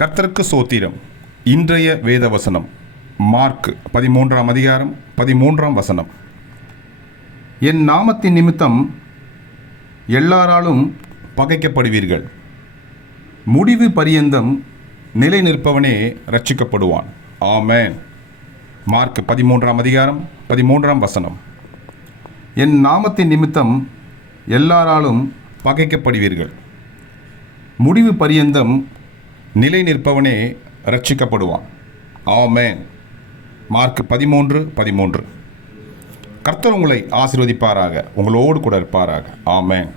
கர்த்தருக்கு சோத்திரம். இன்றைய வேத வசனம் மார்க் 13ஆம் அதிகாரம் 13ஆம் வசனம். என் நாமத்தின் நிமித்தம் எல்லாராலும் பகைக்கப்படுவீர்கள். முடிவு பரியந்தம் நிலை நிற்பவனே ரட்சிக்கப்படுவான். ஆமென். மார்க் 13ஆம் அதிகாரம் 13ஆம் வசனம். என் நாமத்தின் நிமித்தம் எல்லாராலும் பகைக்கப்படுவீர்கள். முடிவு பரியந்தம் நிலை நிற்பவனே ரட்சிக்கப்படுவான். ஆமென். மார்க் 13:13. கர்த்தர் உங்களை ஆசீர்வதிப்பாராக, உங்களோடு கூட இருப்பாராக. ஆமென்.